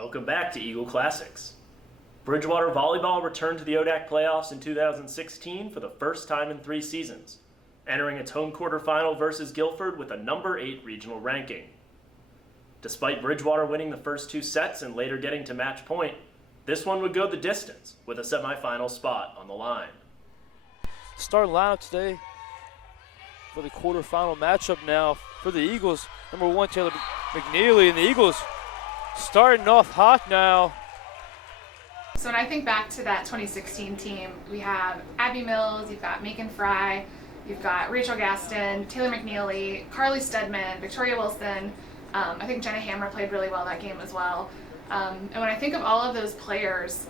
Welcome back to Eagle Classics. Bridgewater Volleyball returned to the ODAC playoffs in 2016 for the first time in 3 seasons, entering its home quarterfinal versus Guilford with a number 8 regional ranking. Despite Bridgewater winning the first 2 sets and later getting to match point, this one would go the distance with a semifinal spot on the line. Starting lineup today for the quarterfinal matchup now for the Eagles. Number 1, Taylor McNeely, and the Eagles starting off hot now. So when I think back to that 2016 team, we have Abby Mills, you've got Macon Fry, you've got Rachel Gaston, Taylor McNeely, Carly Stedman, Victoria Wilson. I think Jenna Hammer played really well that game as well. And when I think of all of those players,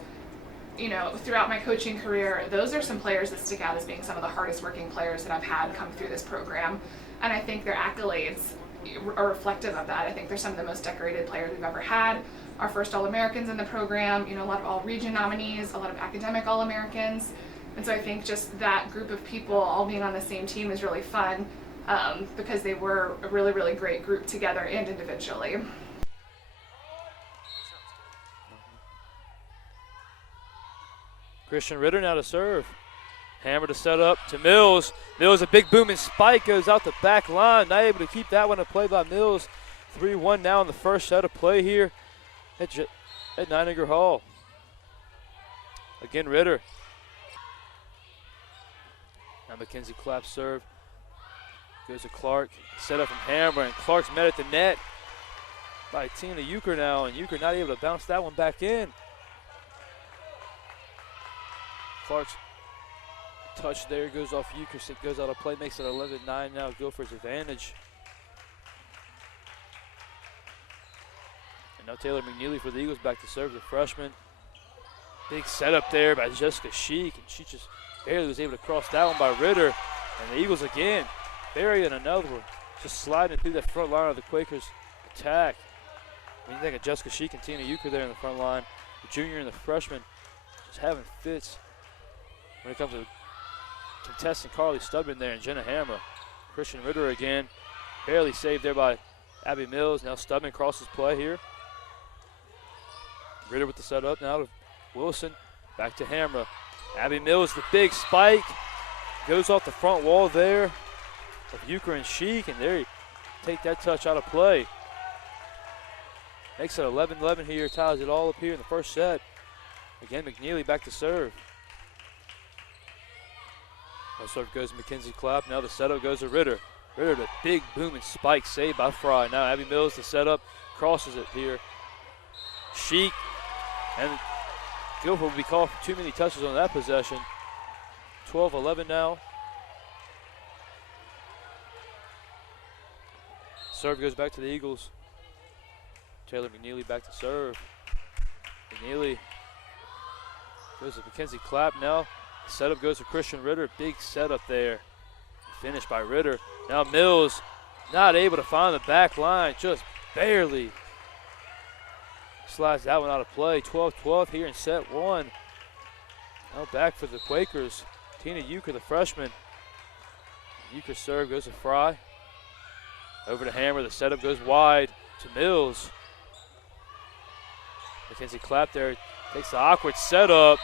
throughout my coaching career, those are some players that stick out as being some of the hardest working players that I've had come through this program. And I think their accolades are reflective of that. I think they're some of the most decorated players we've ever had. Our first All-Americans in the program, a lot of all-region nominees, a lot of academic All-Americans. And so I think just that group of people all being on the same team is really fun because they were a really, really great group together and individually. Christian Ritter now to serve. Hammer to set up to Mills. Mills, a big booming spike, goes out the back line. Not able to keep that one in play by Mills. 3-1 now in the first set of play here at Niagara Hall. Again, Ritter. Now Mackenzie Clapp serve. Goes to Clark. Set up from Hammer, and Clark's met at the net by Tina Euchre now, and Euchre not able to bounce that one back in. Clark's touch there goes off Euchre, goes out of play, makes it 11-9 now, Guilford's advantage. And now Taylor McNeely for the Eagles back to serve, the freshman. Big setup there by Jessica Sheik, and she just barely was able to cross that one by Ritter. And the Eagles again, burying another one, just sliding through that front line of the Quakers' attack. When you think of Jessica Sheik and Tina Euchre there in the front line, the junior and the freshman just having fits when it comes to contesting Carly Stubman there and Jenna Hammer. Christian Ritter again, barely saved there by Abby Mills. Now Stubman crosses play here. Ritter with the setup now to Wilson, back to Hammer. Abby Mills, the big spike, goes off the front wall there of Euchre and Sheik, and there you take that touch out of play. Makes it 11-11 here, ties it all up here in the first set. Again, McNeely back to serve. That serve goes to Mackenzie Clapp. Now the setup goes to Ritter. Ritter, the big booming spike saved by Fry. Now Abby Mills, the setup, crosses it here. Sheik, and Guilford will be called for too many touches on that possession. 12-11 now. Serve goes back to the Eagles. Taylor McNeely back to serve. McNeely goes to Mackenzie Clapp now. Setup goes to Christian Ritter. Big setup there. Finished by Ritter. Now Mills not able to find the back line. Just barely slides that one out of play. 12-12 here in set 1. Now back for the Quakers. Tina Euchre, the freshman. Euchre serve goes to Fry. Over to Hammer. The setup goes wide to Mills. Mackenzie Clapp there. Takes the awkward setup.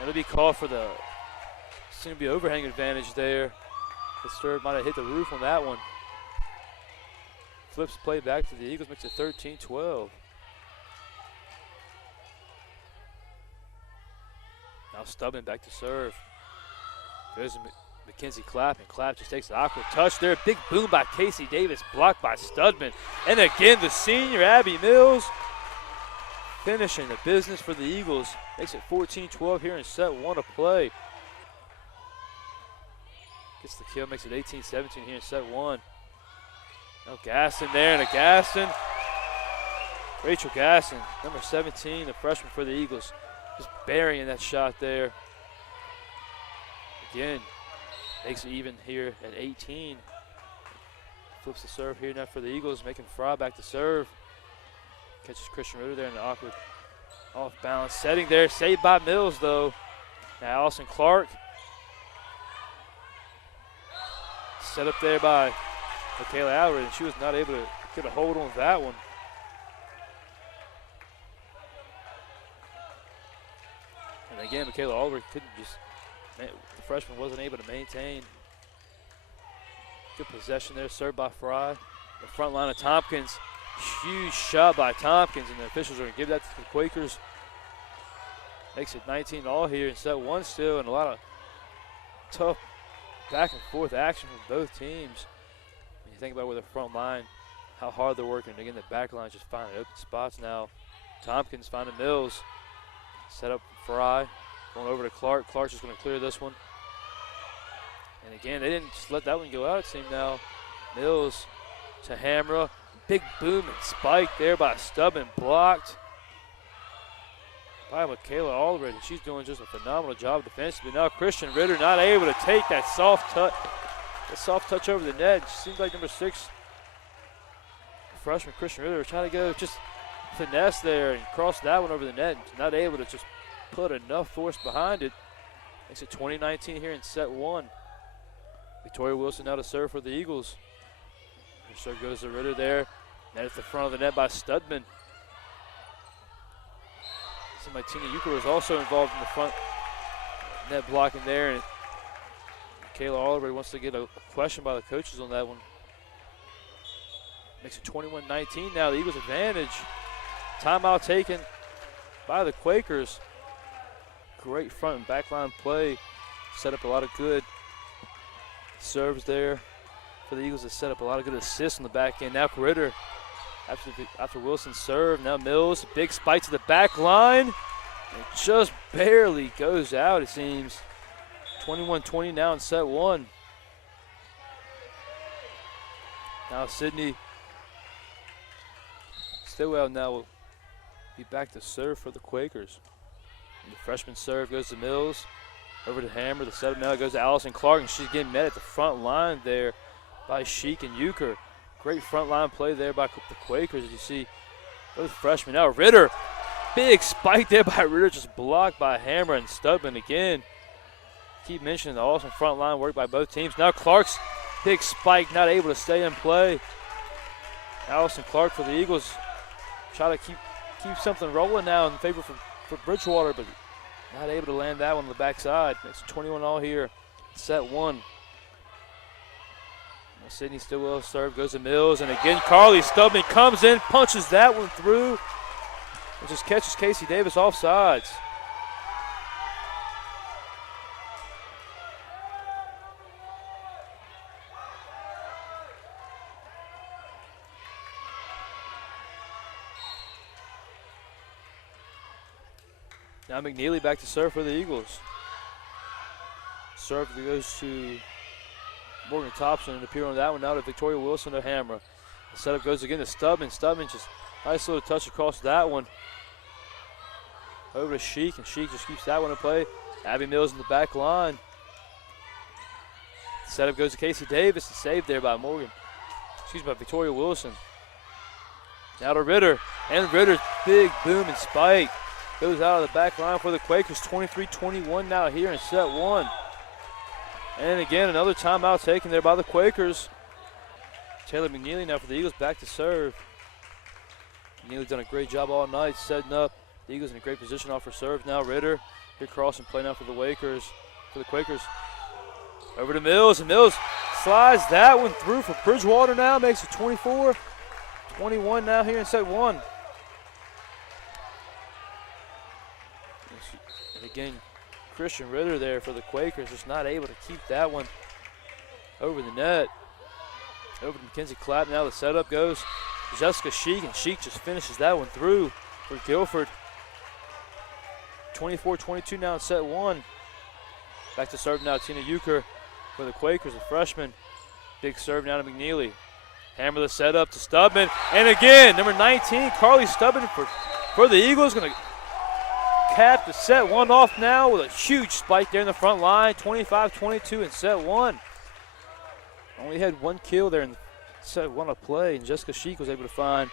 It'll be called for the soon-to-be overhang advantage there. The serve might have hit the roof on that one. Flips play back to the Eagles, makes it 13-12. Now Stubman back to serve. Goes to Mackenzie Clapp, and Clapp just takes the awkward touch there. Big boom by Casey Davis, blocked by Studman. And again, the senior Abby Mills finishing the business for the Eagles. Makes it 14-12 here in set 1 of play. Gets the kill, makes it 18-17 here in set 1. Now Gaston there, and a Gaston. Rachel Gaston, number 17, the freshman for the Eagles. Just burying that shot there. Again, makes it even here at 18. Flips the serve here now for the Eagles, making Fry back to serve. Catches Christian Ritter there in the awkward off-balance setting there. Saved by Mills, though. Now Allison Clark. Set up there by Michaela Alred, and she was not able to get a hold on that one. And again, Michaela Oliver couldn't just, the freshman wasn't able to maintain. Good possession there, served by Fry. The front line of Tompkins. Huge shot by Tompkins, and the officials are going to give that to the Quakers. Makes it 19-all here in set one still, and a lot of tough back and forth action from both teams. When you think about where the front line, how hard they're working. Again, the back line just finding open spots now. Tompkins finding Mills. Set up for Fry. Going over to Clark. Clark's just going to clear this one. And again, they didn't just let that one go out, it seemed now. Mills to Hamra. Big boom and spike there by Stubman. Blocked by Michaela Aldred. She's doing just a phenomenal job defensively. Now Christian Ritter not able to take that soft touch over the net. It seems like number 6, freshman Christian Ritter, trying to go just finesse there and cross that one over the net. Not able to just put enough force behind it. Makes it 20-19 here in set one. Victoria Wilson now to serve for the Eagles. Her serve goes to Ritter there. Net at the front of the net by Studman. Seems like Tina Euchre was also involved in the front net blocking there. And Kayla Oliver wants to get a question by the coaches on that one. Makes it 21-19 now. The Eagles advantage. Timeout taken by the Quakers. Great front and back line play. Set up a lot of good serves there for the Eagles to set up a lot of good assists on the back end. Now Ritter after Wilson's serve. Now Mills, big spike to the back line. It just barely goes out, it seems. 21-20 now in set one. Now Sydney Stillwell now will be back to serve for the Quakers. And the freshman serve goes to Mills. Over to Hammer. The setup now goes to Allison Clark, and she's getting met at the front line there by Sheik and Euchre. Great front line play there by the Quakers, as you see both freshmen. Now Ritter, big spike there by Ritter, just blocked by Hammer and Stubman again. Keep mentioning the awesome front line work by both teams. Now Clark's big spike, not able to stay in play. Allison Clark for the Eagles, try to keep something rolling now in favor for Bridgewater, but not able to land that one on the backside. It's 21-all here, set one. Sydney Stillwell serve goes to Mills, and again Carly Stubman comes in, punches that one through, and just catches Casey Davis off sides. Now McNeely back to serve for the Eagles. Serve goes to Morgan Thompson, and appear on that one now to Victoria Wilson to Hammer. The setup goes again to Stubman. Stubman just nice little touch across that one. Over to Sheik, and Sheik just keeps that one in play. Abby Mills in the back line. The setup goes to Casey Davis, and saved there by by Victoria Wilson. Now to Ritter, and Ritter's big boom and spike goes out of the back line for the Quakers. 23-21 now here in set one. And again, another timeout taken there by the Quakers. Taylor McNeely now for the Eagles back to serve. McNeely's done a great job all night setting up. The Eagles in a great position off for serve. Now Ritter, here crossing play now for the Quakers. Over to Mills, and Mills slides that one through for Bridgewater now. Makes it 24-21 now here in set one. And again, Christian Ritter there for the Quakers, just not able to keep that one over the net. Over to Mackenzie Clapp. Now the setup goes to Jessica Sheik, and Sheik just finishes that one through for Guilford. 24-22 now in set one. Back to serve now Tina Euchre for the Quakers, a freshman. Big serve now to McNeely. Hammer the setup to Stubman. And again, number 19, Carly Stubman for the Eagles, going to cap the set one off now with a huge spike there in the front line. 25-22 in set one. Only had one kill there in set one of play, and Jessica Sheik was able to find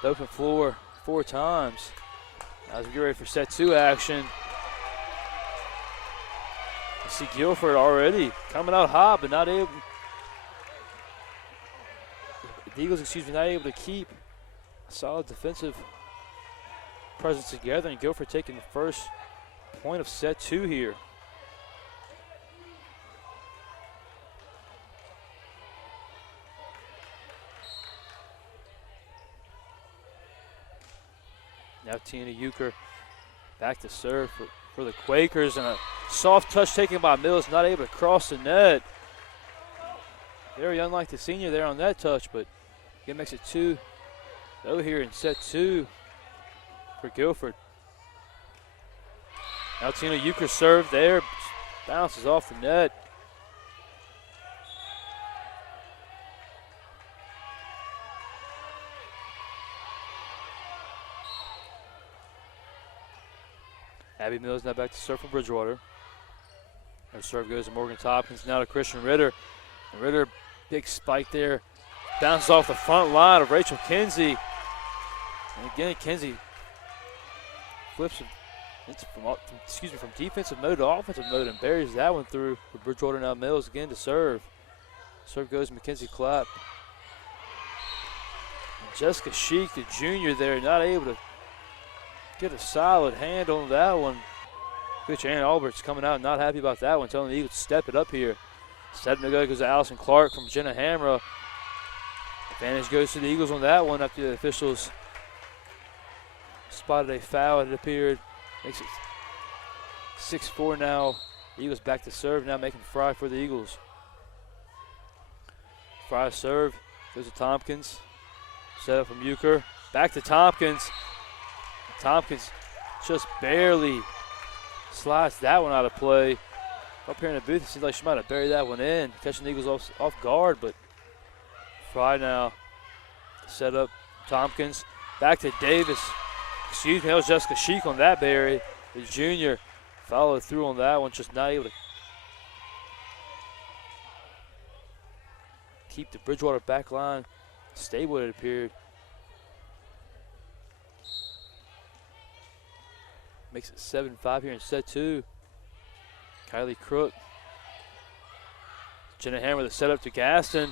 the open floor 4 times. As we get ready for set two action, you see Guilford already coming out hot, but not able. The Eagles, not able to keep a solid defensive presence together, and Guilford taking the first point of set 2 here. Now Tina Euchre back to serve for the Quakers, and a soft touch taken by Mills, not able to cross the net. Very unlike the senior there on that touch, but again makes it 2-0 here in set 2 for Guilford. Now Tina Euchre serve there, bounces off the net. Abby Mills now back to serve for Bridgewater. Her serve goes to Morgan Tompkins, now to Christian Ritter. And Ritter, big spike there, bounces off the front line of Rachel Kinsey. And again, Kinsey flips from defensive mode to offensive mode and buries that one through for Bridgewater. Now Mills again to serve. Serve goes to Mackenzie Clapp. And Jessica Sheik, the junior there, not able to get a solid hand on that one. Coach Ann Albert's coming out not happy about that one, telling the Eagles to step it up here. Setting to go goes to Allison Clark from Jenna Hamra. Advantage goes to the Eagles on that one after the officials spotted a foul. It appeared. Makes it 6-4 now. The Eagles back to serve now, making Fry for the Eagles. Fry serve goes to Tompkins. Set up from Euchre. Back to Tompkins. Tompkins just barely slides that one out of play. Up here in the booth, it seems like she might have buried that one in, catching the Eagles off guard, but Fry now set up Tompkins. Back to Davis. Excuse me, that was Jessica Sheik on that bury. The junior followed through on that one, just not able to keep the Bridgewater back line stable, it appeared. Makes it 7-5 here in set 2. Kylie Crook. Jenna Hammer the setup to Gaston.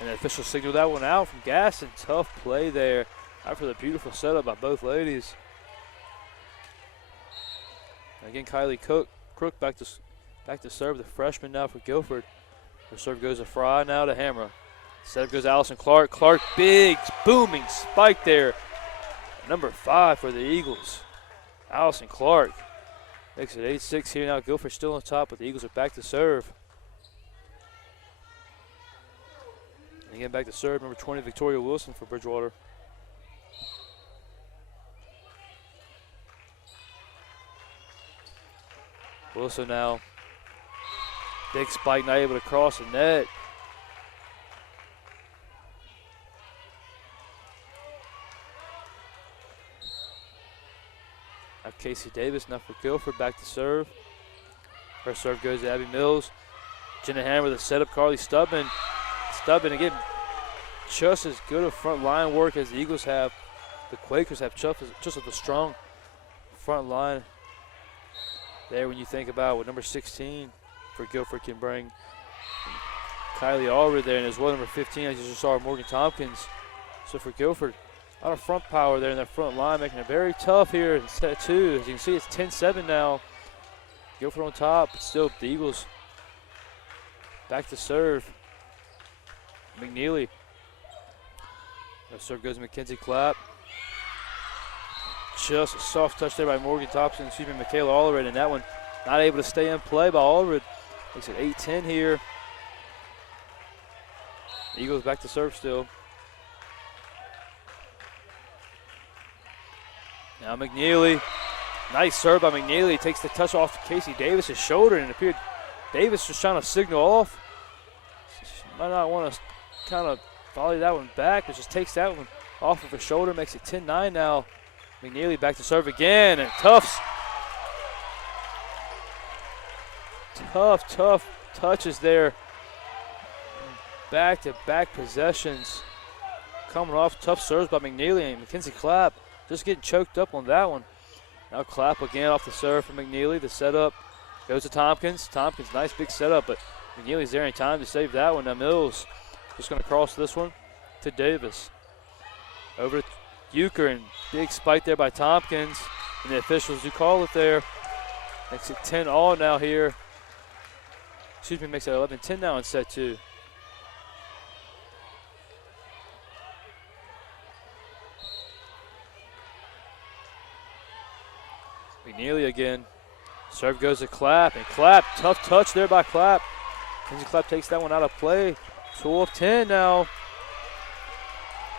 And the official signaled that one out from Gaston. Tough play there. Out for the beautiful setup by both ladies. Again, Kylie Crook back to serve, the freshman now for Guilford. The serve goes to Fry, now to Hammer. Setup goes to Allison Clark. Clark, big booming spike there. Number 5 for the Eagles. Allison Clark makes it 8-6 here now. Guilford still on top, but the Eagles are back to serve. And again, back to serve, number 20, Victoria Wilson for Bridgewater. Wilson now. Big spike, not able to cross the net. Now Casey Davis now for Guilford, back to serve. Her serve goes to Abby Mills. Jenna Hammer with a setup, Carly Stubman. Stubman again, just as good a front line work as the Eagles have. The Quakers have just as a strong front line there when you think about what number 16 for Guilford can bring. Kylie Allred there, and as well number 15, as you just saw, Morgan Tompkins. So for Guilford, a lot of front power there in that front line, making it very tough here in set 2. As you can see, it's 10-7 now. Guilford on top, but still the Eagles back to serve. McNeely. The serve goes to Mackenzie Clapp. Just a soft touch there by Morgan Thompson, Michaela Allred, and that one not able to stay in play by Allred. Makes it 8-10 here. The Eagles back to serve still. Now McNeely, nice serve by McNeely. Takes the touch off Casey Davis's shoulder, and it appeared Davis was trying to signal off. She might not want to kind of volley that one back, but just takes that one off of her shoulder. Makes it 10-9 now. McNeely back to serve again, and tough touches there. Back-to-back possessions coming off. Tough serves by McNeely, and Mackenzie Clapp just getting choked up on that one. Now Clapp again off the serve from McNeely. The setup goes to Tompkins. Tompkins, nice big setup, but McNeely's there in time to save that one. Now Mills just going to cross this one to Davis. Over to Euchre, and big spike there by Tompkins. And the officials do call it there. Makes it 10 all now here. Excuse me, makes it 11-10 now in set 2. McNeely again. Serve goes to Clapp, and Clapp, tough touch there by Clapp. Kenzie Clapp takes that one out of play. 12-10 now.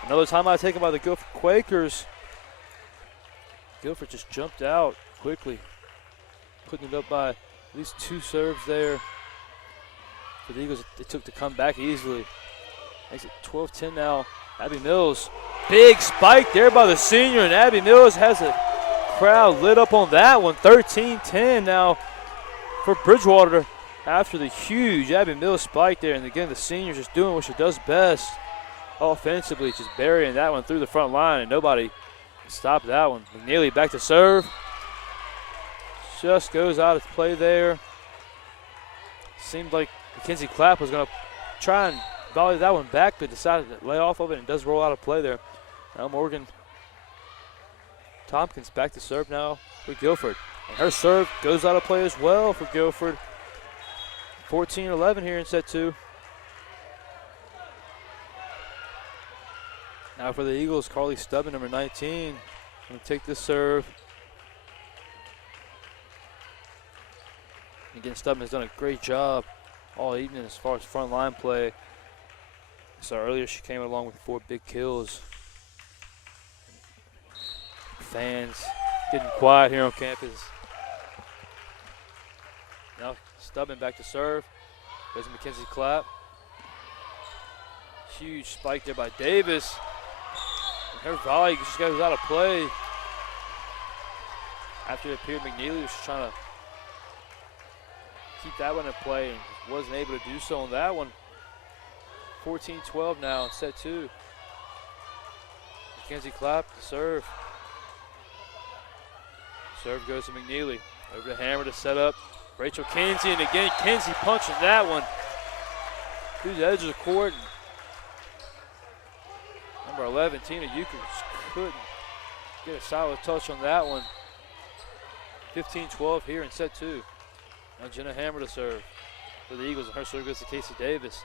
Another timeout taken by the Guilford Quakers. Guilford just jumped out quickly, putting it up by at least 2 serves there. For the Eagles, it took to come back easily. Makes it 12-10 now. Abby Mills, big spike there by the senior, and Abby Mills has a crowd lit up on that one. 13-10 now for Bridgewater after the huge Abby Mills spike there. And again, the senior just doing what she does best offensively, just burying that one through the front line, and nobody can stop that one. McNeely back to serve. Just goes out of play there. Seemed like Mackenzie Clapp was going to try and volley that one back, but decided to lay off of it and does roll out of play there. Now Morgan Tompkins back to serve now for Guilford. And her serve goes out of play as well for Guilford. 14-11 here in set 2. Now for the Eagles, Carly Stubman, number 19, going to take this serve. Again, Stubman has done a great job all evening as far as front line play. So earlier she came along with 4 big kills. Fans getting quiet here on campus. Now Stubman back to serve. There's Mackenzie Clapp. Huge spike there by Davis. And her volley just goes out of play. After it appeared McNeely was trying to keep that one in play and wasn't able to do so on that one. 14-12 now in set 2. Mackenzie Clapp to serve. Serve goes to McNeely. Over to Hammer to set up. Rachel Kinsey, and again Kinsey punching that one through the edge of the court. Number 11, Tina Euchre, just couldn't get a solid touch on that one. 15-12 here in set 2. Now Jenna Hammer to serve for the Eagles, and her serve goes to Casey Davis.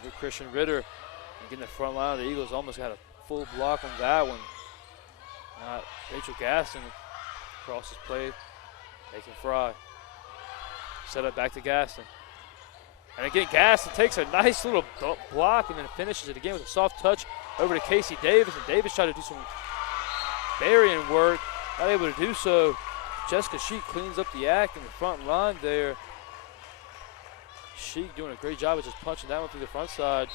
Over Christian Ritter. And getting the front line of the Eagles, almost got a full block on that one. Rachel Gaston crosses play, making Fry. Set up back to Gaston. And again, Gaston takes a nice little block and then finishes it again with a soft touch over to Casey Davis. And Davis tried to do some burying work, not able to do so. Jessica Sheik cleans up the act in the front line there. Sheik doing a great job of just punching that one through the front side.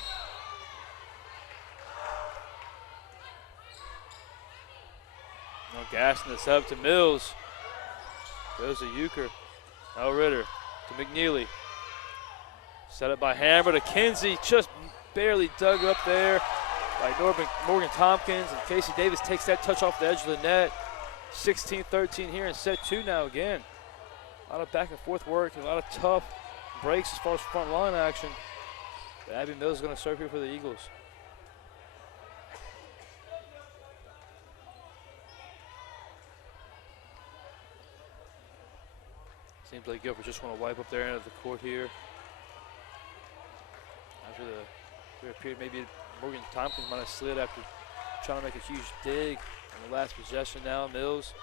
Now Gaston to set up to Mills. Goes to Euchre. Now Ritter to McNeely. Set up by Hammer to Kinsey. Just barely dug up there by Morgan Tompkins. And Casey Davis takes that touch off the edge of the net. 16-13 here in set 2 now again. A lot of back and forth work and a lot of tough breaks as far as front line action. But Abby Mills is going to serve here for the Eagles. Seems like Guilford just want to wipe up their end of the court here. After there appeared maybe Morgan Tompkins might have slid after trying to make a huge dig on the last possession now. Mills.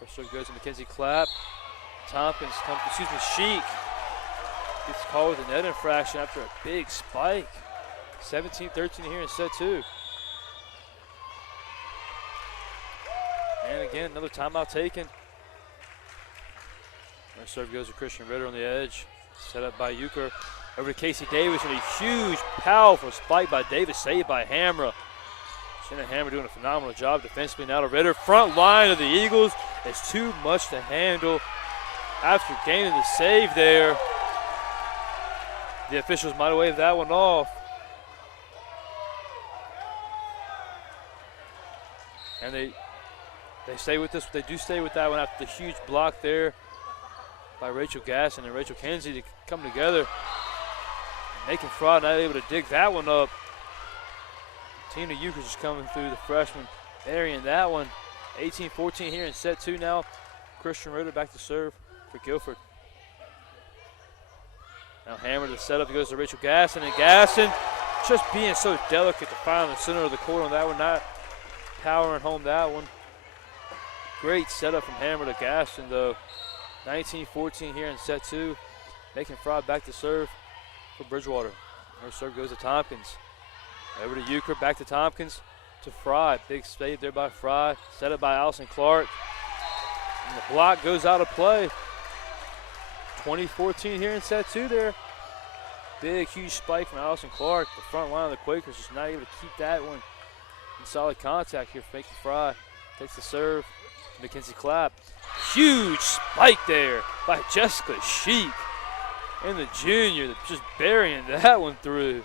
First serve goes to Mackenzie Clapp. Tompkins Sheik gets called with a net infraction after a big spike. 17-13 here in set 2. And again, another timeout taken. First serve goes to Christian Ritter on the edge. Set up by Euchre. Over to Casey Davis, and a huge, powerful spike by Davis, saved by Hamra. Shannon Hammer doing a phenomenal job defensively. Now to Ritter. Front line of the Eagles is too much to handle. After gaining the save there, the officials might have waved that one off. And they stay with this. They do stay with that one after the huge block there by Rachel Gaston and Rachel Kinsey to come together. Making Fry not able to dig that one up. Tina Euchre just coming through, the freshman, burying that one. 18-14 here in set 2 now. Christian Ritter back to serve for Guilford. Now Hammer to set up, goes to Rachel Gaston, and Gaston just being so delicate to find the center of the court on that one, not powering home that one. Great setup from Hammer to Gaston though. 19-14 here in set 2. Making Fry back to serve for Bridgewater. Her serve goes to Tompkins. Over to Euchre, back to Tompkins, to Fry. Big save there by Fry. Set up by Allison Clark. And the block goes out of play. 20-14 here in set 2 there. Big, huge spike from Allison Clark. The front line of the Quakers just not able to keep that one in solid contact here for Macon Fry. Takes the serve. Mackenzie Clapp. Huge spike there by Jessica Sheik. And the junior just burying that one through.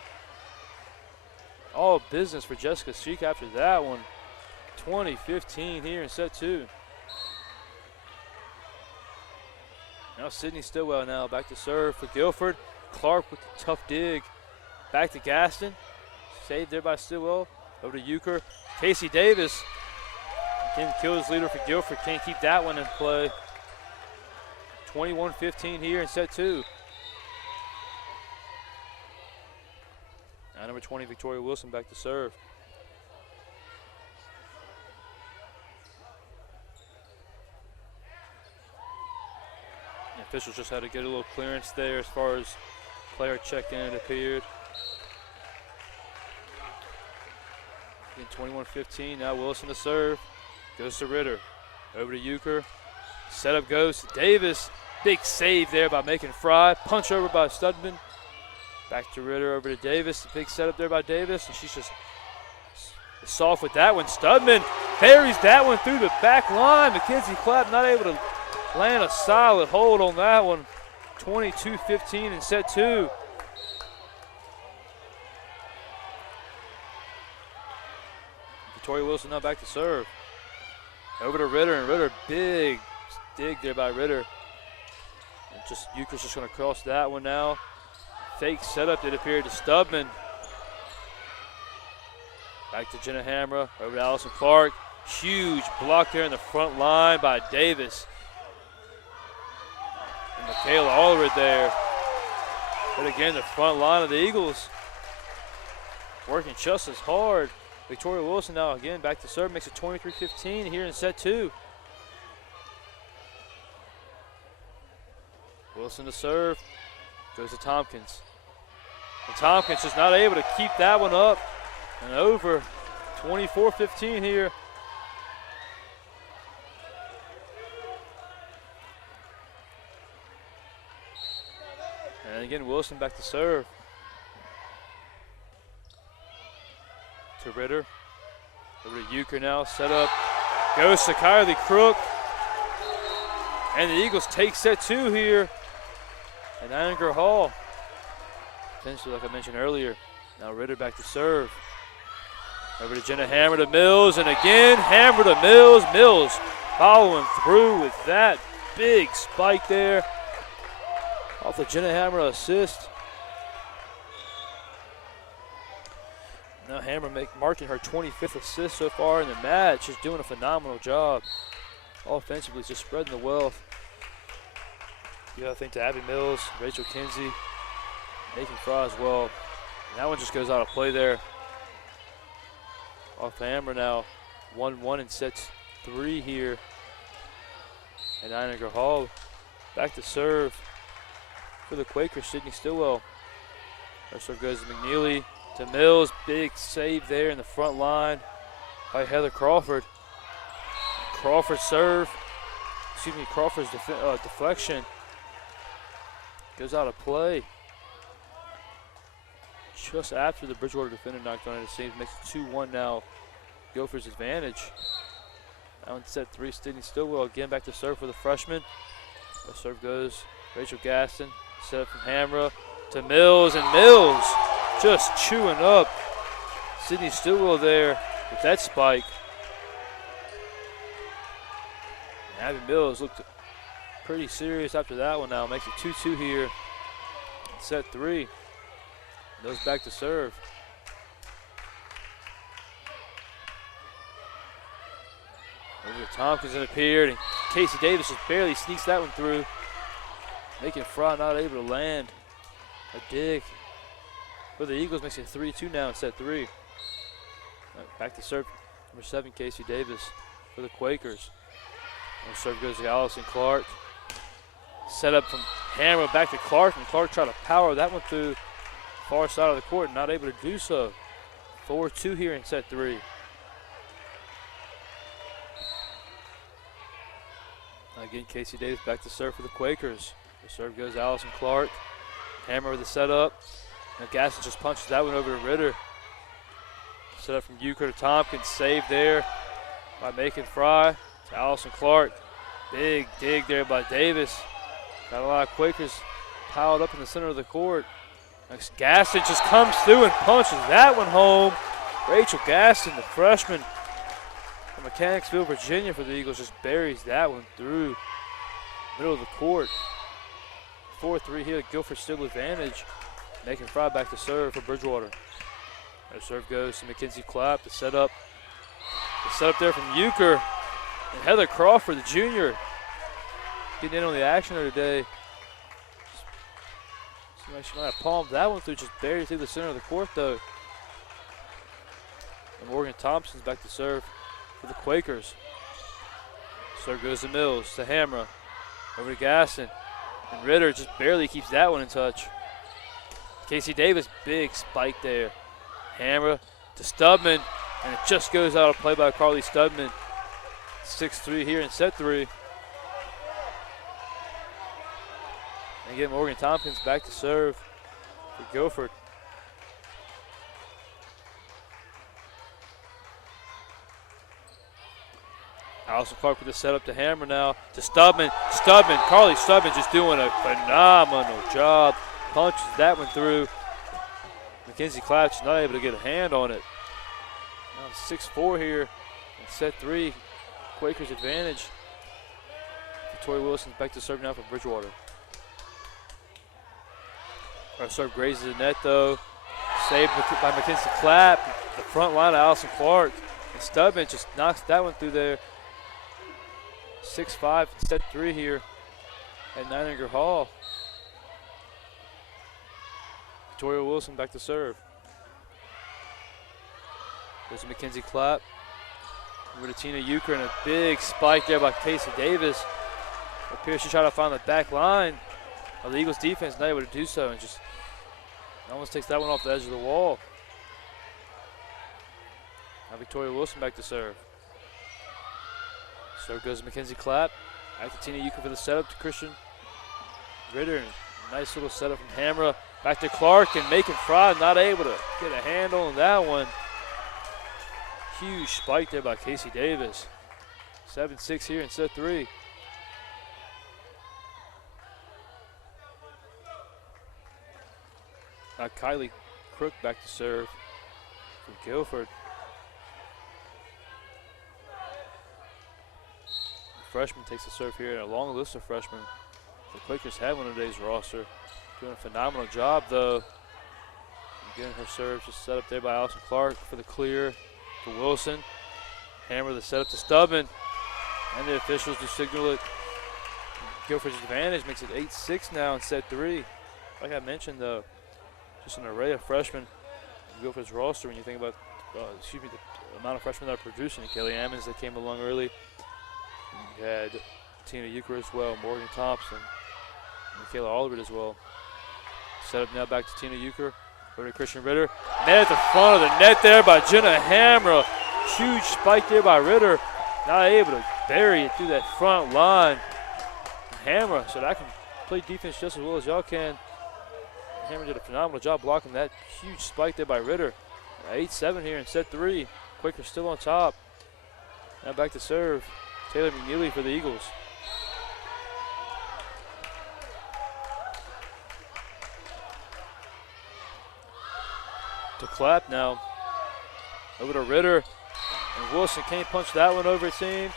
All business for Jessica Sheik after that one. 20-15 here in set 2. Now Sydney Stillwell now back to serve for Guilford. Clark with the tough dig. Back to Gaston. Saved there by Stillwell. Over to Euchre. Casey Davis. Again, kills leader for Guilford. Can't keep that one in play. 21-15 here in set 2. Now number 20, Victoria Wilson back to serve. The officials just had to get a little clearance there as far as player check-in, it appeared. Again, 21-15, now Wilson to serve. Goes to Ritter. Over to Euchre. Setup goes to Davis. Big save there by Macon Fry. Punch over by Studman. Back to Ritter, over to Davis. A big setup there by Davis, and she's just soft with that one. Studman parries that one through the back line. Mackenzie Clapp not able to land a solid hold on that one. 22-15 in set 2. Victoria Wilson now back to serve. Over to Ritter, and Ritter, big dig there by Ritter. And just Euchre's just going to cross that one now. Fake setup, it appeared to Stubman. Back to Jenna Hamra, over to Allison Clark. Huge block there in the front line by Davis. And Michaela Allred there. But again, the front line of the Eagles working just as hard. Victoria Wilson now again back to serve, makes it 23-15 here in set 2. Wilson to serve, goes to Tompkins. And Tompkins just not able to keep that one up and over. 24-15 here. And again, Wilson back to serve. To Ritter. Over to Euchre now, set up. Goes to Kylie Crook. And the Eagles take set 2 here at Ininger Hall. Essentially, like I mentioned earlier, now Ritter back to serve. Over to Jenna Hammer to Mills, and again, Hammer to Mills. Mills following through with that big spike there off the Jenna Hammer assist. Now Hammer marking her 25th assist so far in the match. She's doing a phenomenal job. Offensively, just spreading the wealth. You got to think to Abby Mills, Rachel Kinsey, Macon Fry as well. And that one just goes out of play there. Off the Hammer now. 1-1 in set 3 here at Ininger Hall. Back to serve for the Quakers, Sydney Stillwell. Her serve goes to McNeely. To Mills, big save there in the front line by Heather Crawford. Crawford's serve, Crawford's deflection goes out of play. Just after the Bridgewater defender knocked on it, it seems makes it 2-1 now. Guilford's advantage. Now in set 3, Sydney Stillwell again back to serve for the freshman. The serve goes Rachel Gaston, set up from Hamra to Mills, and Mills just chewing up Sydney Stillwell there with that spike. And Abby Mills looked pretty serious after that one now. Makes it 2-2 here in set 3. Goes back to serve. Over to Tompkins and appeared, and Casey Davis just barely sneaks that one through. Making Fry not able to land a dig. But the Eagles makes it 3-2 now in set 3. Right, back to serve, number 7, Casey Davis for the Quakers. And serve goes to Allison Clark. Set up from Hammer back to Clark, and Clark tried to power that one through the far side of the court, not able to do so. 4-2 here in set 3. Again, Casey Davis back to serve for the Quakers. The serve goes to Allison Clark. Hammer with the setup. Now Gaston just punches that one over to Ritter. Set up from Euchre to Tompkins. Saved there by Macon Fry to Allison Clark. Big dig there by Davis. Got a lot of Quakers piled up in the center of the court. Next, Gaston just comes through and punches that one home. Rachel Gaston, the freshman from Mechanicsville, Virginia for the Eagles, just buries that one through the middle of the court. 4-3 here, Guilford still advantage. Making Fry back to serve for Bridgewater. The serve goes to Mackenzie Clapp. The setup there from Euchre. And Heather Crawford, the junior, getting in on the action there today. Seems like she might have palmed that one through, just buried through the center of the court though. And Morgan Thompson's back to serve for the Quakers. Serve goes to Mills, to Hamra, over to Gaston. And Ritter just barely keeps that one in touch. Casey Davis, big spike there. Hamra to Stubman, and it just goes out of play by Carly Stubman. 6-3 here in set 3. And again, Morgan Tompkins back to serve for Guilford. Allison Clark with the setup to Hammer now to Stubman. Carly Stubman just doing a phenomenal job. Punches that one through. Mackenzie Clapp is not able to get a hand on it. Now 6-4 here in set 3. Quakers advantage. Victoria Wilson's back to serve now for Bridgewater. Our serve grazes the net though. Saved by Mackenzie Clapp. The front line of Allison Clark. And Stubman just knocks that one through there. 6-5 in set 3 here at Nininger Hall. Victoria Wilson back to serve. There's Mackenzie Clapp. Over to Tina Euchre, and a big spike there by Casey Davis. Up here she tried to find the back line of the Eagles defense, not able to do so, and just almost takes that one off the edge of the wall. Now Victoria Wilson back to serve. Serve goes to Mackenzie Clapp. Back to Tina Euchre for the setup to Christian Ritter. Nice little setup from Hamra. Back to Clark, and Macon Fry not able to get a handle on that one. Huge spike there by Casey Davis. 7-6 here in set 3. Now Kylie Crook back to serve for Guilford. The freshman takes the serve here, and a long list of freshmen the Quakers have on today's roster. Doing a phenomenal job though. Again, her serve just set up there by Allison Clark for the clear to Wilson. Hammer the setup to Stubman. And the officials do signal it. Guilford's advantage makes it 8-6 now in set 3. Like I mentioned though, just an array of freshmen in Guilford's roster when you think about the amount of freshmen that are producing. Kelly Ammons that came along early. You had Tina Euchre as well, Morgan Thompson, Michaela Alderwood as well. Set up now back to Tina Euchre. Over to Christian Ritter. Net at the front of the net there by Jenna Hamra. Huge spike there by Ritter. Not able to bury it through that front line. Hamra, so that can play defense just as well as y'all can. Hamra did a phenomenal job blocking that huge spike there by Ritter. 8-7 here in set 3. Quakers still on top. Now back to serve. Taylor McNeely for the Eagles. To Clapp now. Over to Ritter. And Wilson can't punch that one over, it seems.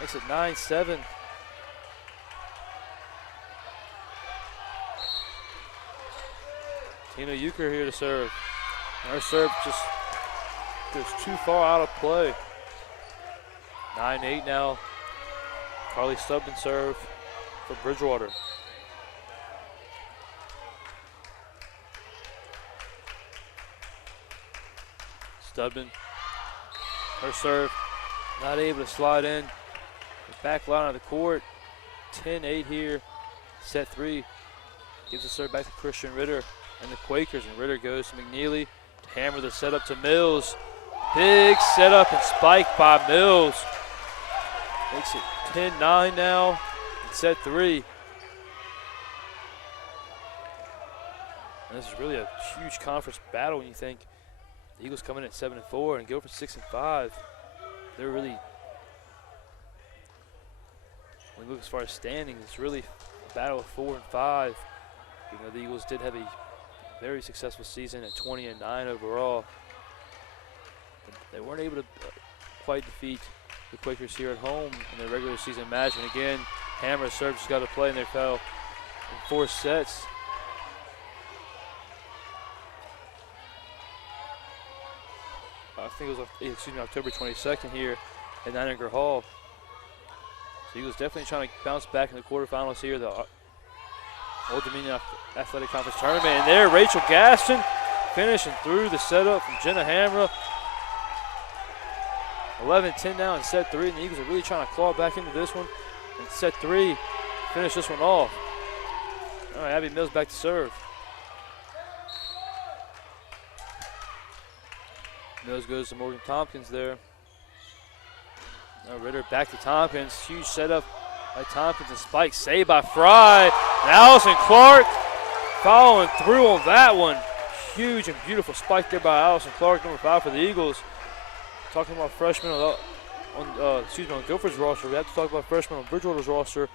Makes it 9-7. Tina Euchre here to serve. And her serve just goes too far out of play. 9-8 now. Carly Stubman serve for Bridgewater. Stubman, her serve, not able to slide in. The back line of the court, 10-8 here. Set 3 gives the serve back to Christian Ritter and the Quakers, and Ritter goes to McNeely to hammer the setup to Mills. Big setup and spike by Mills. Makes it 10-9 now in set 3. And this is really a huge conference battle when you think the Eagles coming in at 7-4 and Guilford 6-5. They're really, when you look as far as standings, it's really a battle of 4 and 5. You know, the Eagles did have a very successful season at 20-9 overall. But they weren't able to quite defeat the Quakers here at home in their regular season match. And again, Hammer serve just got to play, and they fell in 4 sets. I think it was, October 22nd here at Niagara Hall. So Eagles definitely trying to bounce back in the quarterfinals here, the Old Dominion Athletic Conference Tournament. And there, Rachel Gaston finishing through the setup from Jenna Hamra. 11-10 now in set 3, and the Eagles are really trying to claw back into this one. In set 3, finish this one off. All right, Abby Mills back to serve. Mills goes to Morgan Tompkins there. Now Ritter back to Tompkins. Huge setup by Tompkins and spike saved by Fry. And Allison Clark following through on that one. Huge and beautiful spike there by Allison Clark, number 5 for the Eagles. Talking about freshmen on Guilford's roster, we have to talk about freshmen on Bridgewater's roster,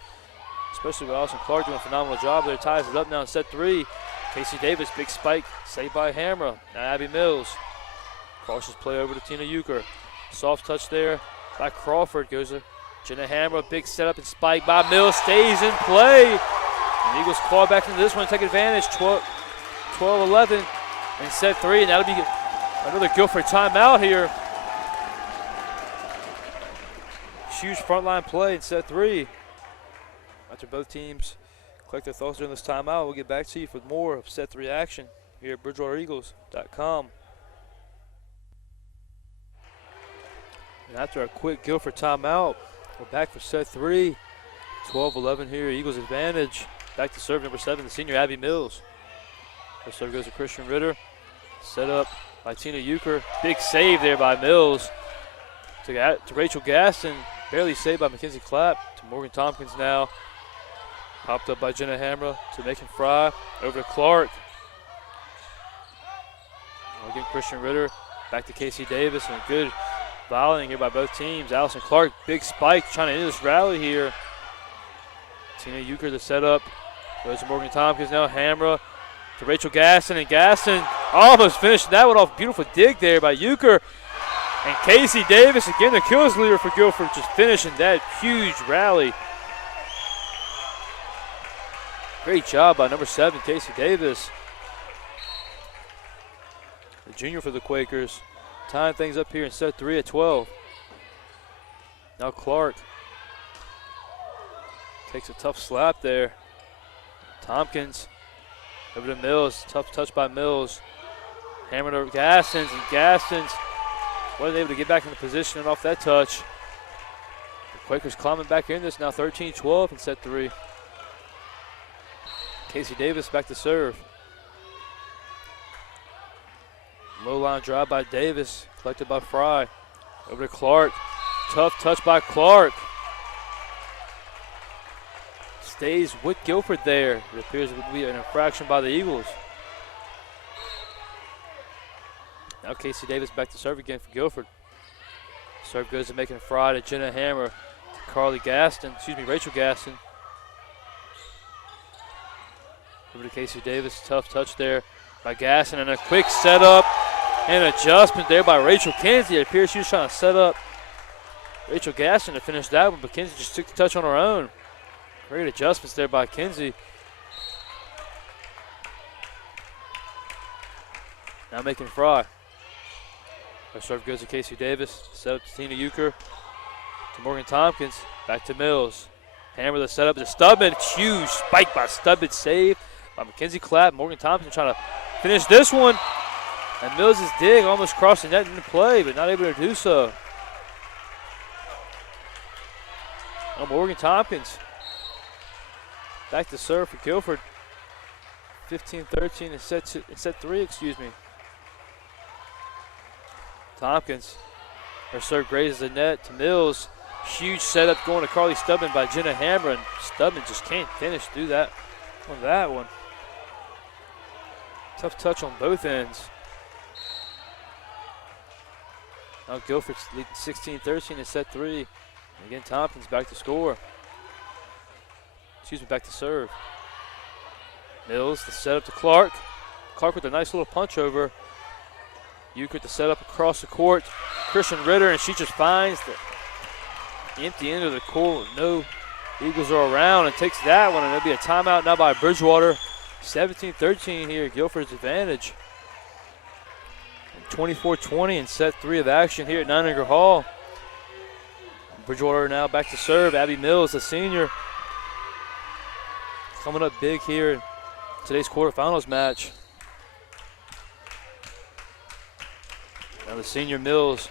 especially with Allison Clark doing a phenomenal job there. Ties it up now in set 3. Casey Davis, big spike, saved by Hamra. Now Abby Mills. Cautious play over to Tina Euchre. Soft touch there by Crawford. Goes to Jenna Hamra. Big setup and spike by Mills. Stays in play. And the Eagles claw back into this one and take advantage. 12-11 in set 3. And that'll be another Guilford timeout here. Huge frontline play in set 3. After both teams collect their thoughts during this timeout, we'll get back to you for more of set 3 action here at BridgewaterEagles.com. And after a quick Guilford timeout, we're back for set 3. 12-11 here, Eagles advantage. Back to serve number 7, the senior Abby Mills. Her serve goes to Christian Ritter. Set up by Tina Euchre. Big save there by Mills. To Rachel Gaston. Barely saved by Mackenzie Clapp. To Morgan Tompkins now. Popped up by Jenna Hamra to Macon Fry. Over to Clark. Again, Christian Ritter. Back to Casey Davis. And a good volleying here by both teams. Allison Clark, big spike, trying to end this rally here. Tina Euchre, the setup. Goes to Morgan Tompkins now. Hamra to Rachel Gaston. And Gaston almost finished that one off. Beautiful dig there by Euchre. And Casey Davis, again, the kills leader for Guilford, just finishing that huge rally. Great job by number 7, Casey Davis. The junior for the Quakers. Tying things up here in set 3 at 12. Now Clark takes a tough slap there. Tompkins over to Mills. Tough touch by Mills. Hammer to Gastons, and Gastons wasn't able to get back into position and off that touch. The Quakers climbing back in this now, 13-12 in set 3. Casey Davis back to serve. Low line drive by Davis, collected by Fry. Over to Clark. Tough touch by Clark. Stays with Guilford there. It appears to be an infraction by the Eagles. Now Casey Davis back to serve again for Guilford. Serve goes to Macon Fry to Jenna Hamra. Rachel Gaston. Over to Casey Davis. Tough touch there by Gaston, and a quick setup and adjustment there by Rachel Kinsey. It appears she was trying to set up Rachel Gaston to finish that one, but Kinsey just took the touch on her own. Great adjustments there by Kinsey. Now Macon Fry. Our serve goes to Casey Davis. Set up to Tina Euchre. to Morgan Tompkins. Back to Mills. Hammer the setup to Stubman. Huge spike by Stubman. Save by Mackenzie Clapp. Morgan Tompkins trying to finish this one. And Mills' dig almost crossed the net into play, but not able to do so. Now Morgan Tompkins back to serve for Guilford. 15-13 in set three, excuse me. Tompkins, her serve grazes the net to Mills. Huge setup going to Carly Stubman by Jenna Hammer, and Stubman just can't finish through that on that one. Tough touch on both ends. Now Guilford's leading 16-13 in set three. And again, Tompkins back to score. Back to serve. Mills, the setup to Clark. Clark with a nice little punch over. Euchre to set up across the court. Christian Ritter, and she just finds the empty end of the court. No Eagles are around and takes that one, and it'll be a timeout now by Bridgewater. 17-13 here, Guilford's advantage. 24-20 in set three of action here at Niagara Hall. Bridgewater now back to serve. Abby Mills, the senior, coming up big here in today's quarterfinals match. Now the senior Mills.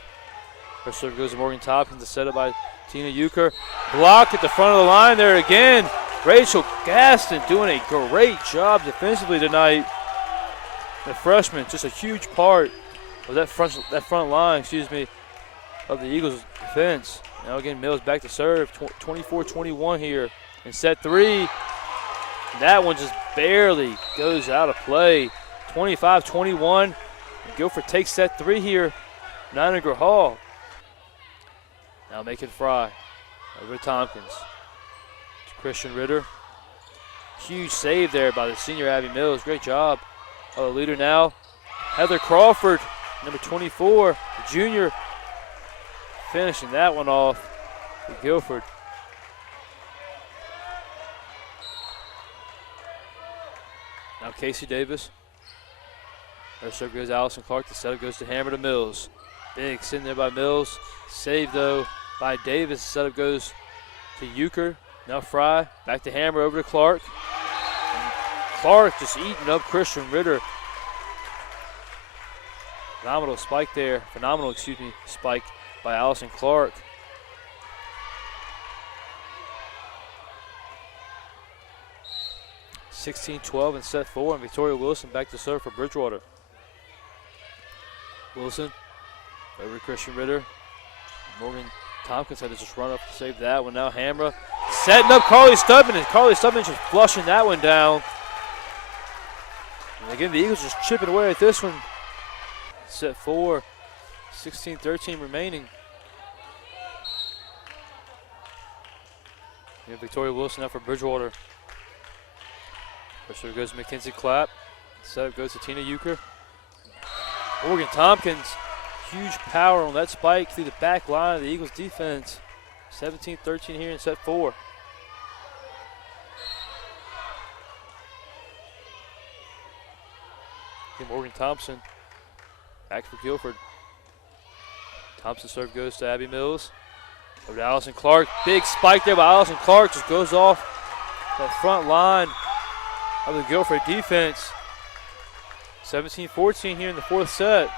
Her serve goes to Morgan Tompkins, the setup by Tina Euchre. Blocked at the front of the line there again. Rachel Gaston doing a great job defensively tonight. The freshman, just a huge part of that front line, of the Eagles' defense. Now again, Mills back to serve. 24-21 here in set three. That one just barely goes out of play. 25-21. Guilford takes set three here. Niagara Hall. Now Macon Fry over to Tompkins. To Christian Ritter. Huge save there by the senior Abby Mills. Great job. The leader now, Heather Crawford, number 24, the junior, finishing that one off for Guilford. Now Casey Davis. Her serve goes to Allison Clark. The setup goes to Hammer to Mills. Big sitting there by Mills. Saved though by Davis. The setup goes to Euchre. Now Fry. Back to Hammer over to Clark. And Clark just eating up Christian Ritter. Phenomenal spike there. Spike by Allison Clark. (16-12) in set four, and Victoria Wilson back to serve for Bridgewater. Wilson over to Christian Ritter. Morgan Tompkins had to just run up to save that one. Now Hamra setting up Carly Stubman, and Carly Stubman just flushing that one down. And again, the Eagles just chipping away at this one. Set four, 16-13 remaining. And Victoria Wilson out for Bridgewater. First goes to Mackenzie Clapp. Setup goes to Tina Euchre. Morgan Tompkins, huge power on that spike through the back line of the Eagles defense. 17-13 here in set four. And Morgan Thompson back for Guilford. Thompson serve goes to Abby Mills. Over to Allison Clark. Big spike there by Allison Clark. Just goes off that front line of the Guilford defense. 17-14 here in the fourth set.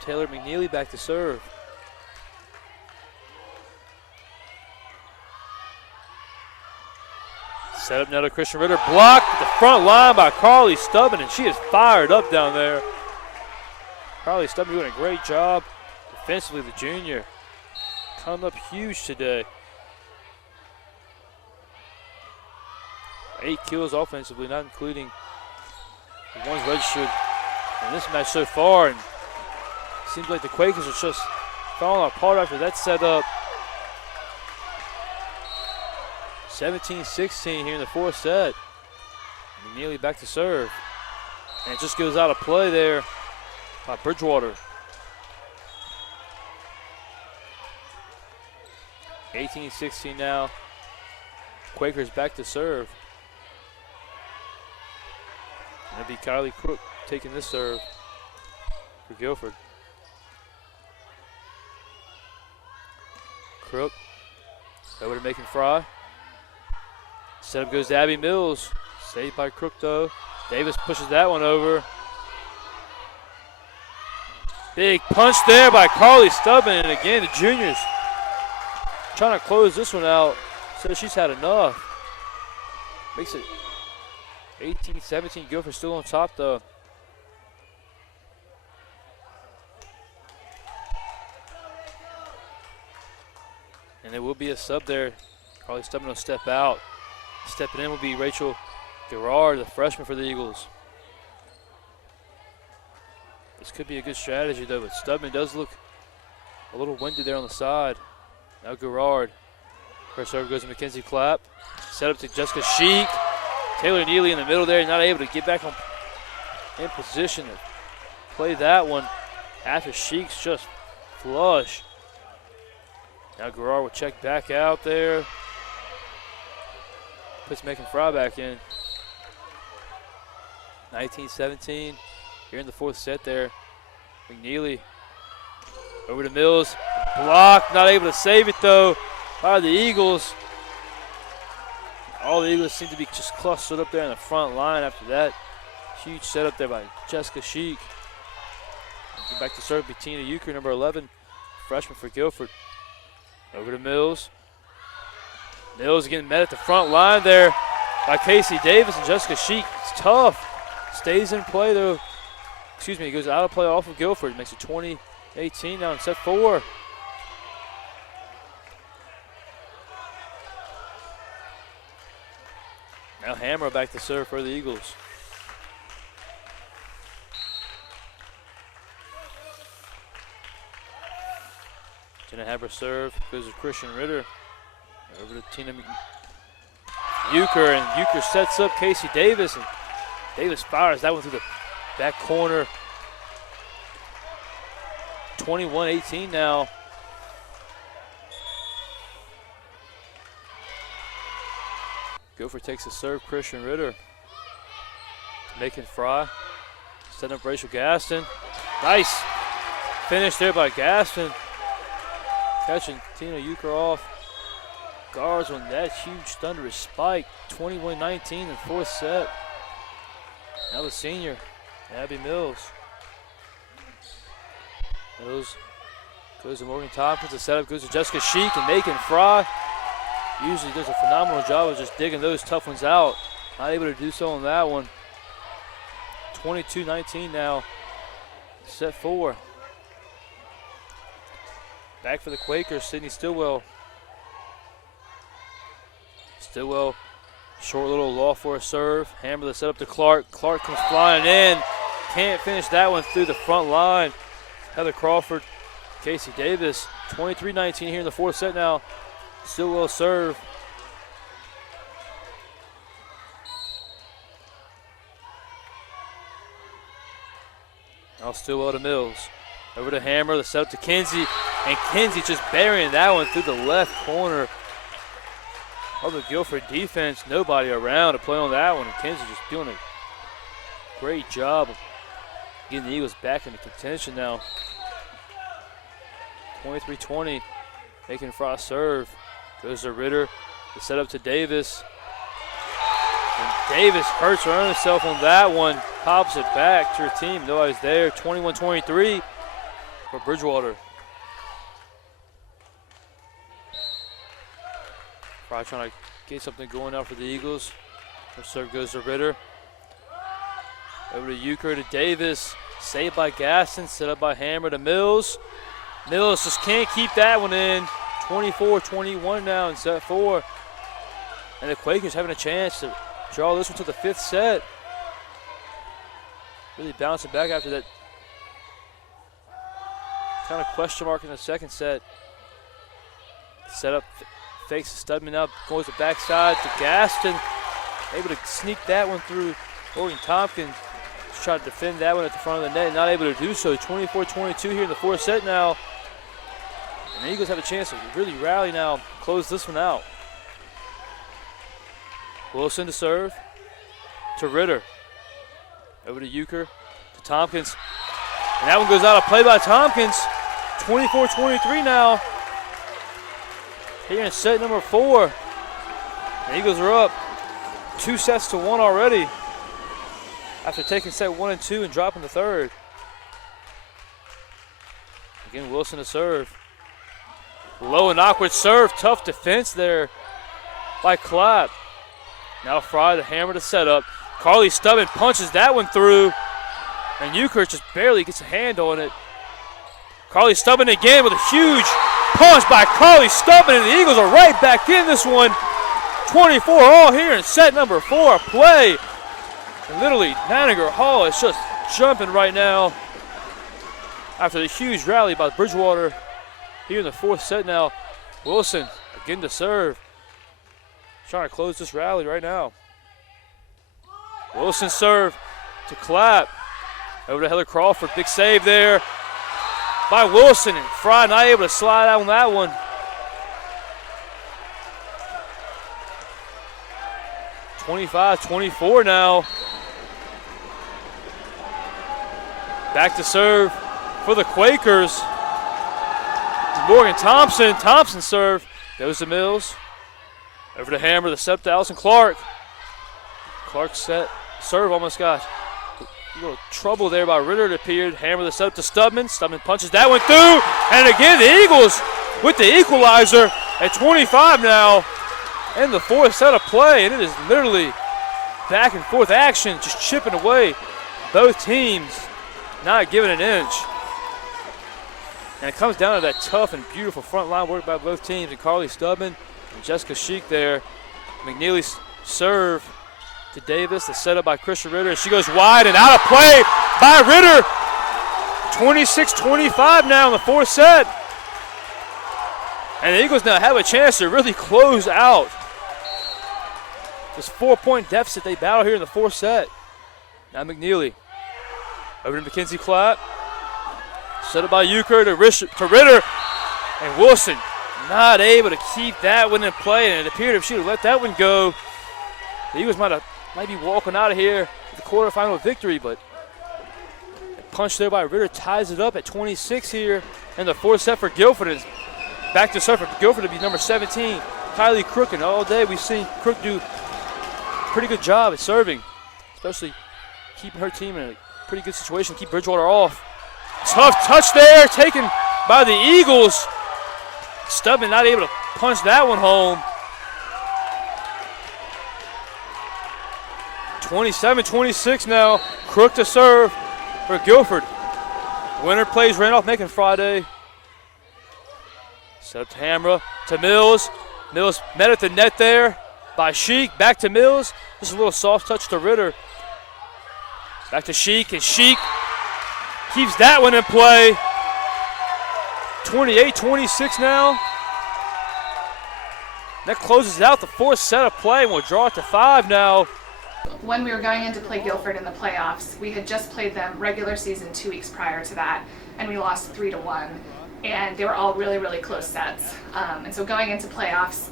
Taylor McNeely back to serve. Set up now to Christian Ritter. Blocked at the front line by Carly Stubman, and she is fired up down there. Carly Stubman doing a great job defensively, the junior. Coming up huge today. 8 kills offensively, not including the ones registered in this match so far. And it seems like the Quakers are just falling apart after that setup. 17-16 here in the fourth set. McNeely back to serve. And it just goes out of play there by Bridgewater. 18-16 now. Quakers back to serve. And it'll be Kylie Crook taking this serve for Guilford. Crook. Over to Macon Fry. Setup goes to Abby Mills. Saved by Crook though. Davis pushes that one over. Big punch there by Carly Stubman, and again the juniors trying to close this one out. Says she's had enough. Makes it 18-17. Guilford still on top though. And there will be a sub there. Carly Stubman will step out. Stepping in will be Rachel Gerard, the freshman for the Eagles. This could be a good strategy though, but Stubman does look a little winded there on the side. Now Gerard. First serve goes to Mackenzie Clapp. Set up to Jessica Sheik. Taylor Neely in the middle there, not able to get back in position to play that one after Sheik's just flush. Now Gerard will check back out there. Puts Macon Fry back in. 19-17. Here in the fourth set there. McNeely over to Mills. Blocked, not able to save it though by the Eagles. All the Eagles seem to be just clustered up there in the front line after that. Huge setup there by Jessica Sheik. Back to serve Bettina Euchre, number 11, freshman for Guilford. Over to Mills. Mills getting met at the front line there by Casey Davis and Jessica Sheik. It's tough. Stays in play though. Excuse me, goes out of play off of Guilford. Makes it 20-18 now in set 4. Now Hammer back to serve for the Eagles. Gonna have her serve. Goes to Christian Ritter. Over to Tina Euchre, and Euchre sets up Casey Davis, and Davis fires that one through the back corner. 21-18 now. Guilford takes a serve, Christian Ritter. Macon Fry. Setting up Rachel Gaston. Nice finish there by Gaston. Catching Tina Euchre off. Guards on that huge thunderous spike. 21-19 in the fourth set. Now the senior, Abby Mills. Mills goes to Morgan Tompkins. The setup goes to Jessica Sheik, and Macon Fry usually does a phenomenal job of just digging those tough ones out. Not able to do so on that one. 22-19 now. Set 4. Back for the Quakers, Sydney Stillwell. Stillwell, short little law for a serve. Hammer the setup to Clark. Clark comes flying in. Can't finish that one through the front line. Heather Crawford, Casey Davis. 23-19 here in the fourth set now. Stillwell serve. Now Stillwell to Mills. Over to Hammer, the setup to Kinsey. And Kinsey just burying that one through the left corner of the Guilford defense. Nobody around to play on that one. And Kinsey just doing a great job of getting the Eagles back into contention now. 23-20. Macon Fry serve. Goes to Ritter. The setup to Davis. And Davis hurts her own self on that one. Pops it back to her team. Nobody's there. 21-23 for Bridgewater. Fry trying to get something going out for the Eagles. Her serve goes to Ritter. Over to Euchre to Davis. Saved by Gaston. Set up by Hammer to Mills. Mills just can't keep that one in. 24-21 now in set 4. And the Quakers having a chance to draw this one to the fifth set. Really bouncing back after that kind of question mark in the second set. Set up, fakes Studman up, goes to backside to Gaston. Able to sneak that one through Morgan Tompkins. Just tried to defend that one at the front of the net, not able to do so. 24-22 here in the fourth set now. And the Eagles have a chance to really rally now, close this one out. Wilson to serve to Ritter. Over to Euchre to Tompkins. And that one goes out of play by Tompkins. 24-23 now. here in set number 4. The Eagles are up 2-1 already after taking set 1 and 2 and dropping the third. Again, Wilson to serve. Low and awkward serve. Tough defense there by Clapp. Now Fry, the hammer to set up. Carly Stubman punches that one through. And Euchert just barely gets a hand on it. Carly Stubman again with a huge punch by Carly Stubman. And the Eagles are right back in this one. 24 all here in set number 4 play. And literally, Niagara Hall is just jumping right now after the huge rally by Bridgewater here in the 4th set now. Wilson again to serve. Trying to close this rally right now. Wilson serve to Clapp. Over to Heather Crawford. Big save there by Wilson. And Fry not able to slide out on that one. (25-24) now. Back to serve for the Quakers. Morgan Thompson. Thompson serve. Goes to Mills. Over to Hammer. The set to Allison Clark. Clark set. Serve almost got a little trouble there by Ritter, it appeared. Hammer the set up to Stubman. Stubman punches that one through. And again, the Eagles with the equalizer at 25 now in the 4th set of play. And it is literally back and forth action, just chipping away. Both teams not giving an inch. And it comes down to that tough and beautiful front line work by both teams. And Carly Stubman and Jessica Sheik there. McNeely's serve to Davis. The setup by Christian Ritter. She goes wide and out of play by Ritter. 26-25 now in the 4th set. And the Eagles now have a chance to really close out this 4-point deficit they battle here in the 4th set. Now McNeely. Over to Mackenzie Clapp. Set up by Euchre to Ritter. And Wilson not able to keep that one in play. And it appeared if she would let that one go, the Eagles might be walking out of here with the quarterfinal victory. But a punch there by Ritter ties it up at 26 here in the 4th set for Guilford. And back to serve for Guilford to be number 17, Kylie Crook. And all day we've seen Crook do a pretty good job at serving, especially keeping her team in a pretty good situation, keep Bridgewater off. Tough touch there taken by the Eagles. Stubman not able to punch that one home. 27-26 now. Crook to serve for Guilford. Winner plays Randolph Macon Friday. Set up to Hamra, to Mills. Mills met at the net there by Sheik. Back to Mills. Just a little soft touch to Ritter. Back to Sheik, and Sheik keeps that one in play. 28-26 now. That closes out the 4th set of play, and we'll draw it to 5 now. When we were going in to play Guilford in the playoffs, we had just played them regular season 2 weeks prior to that, and we lost 3-1. And they were all really, really close sets. And so going into playoffs,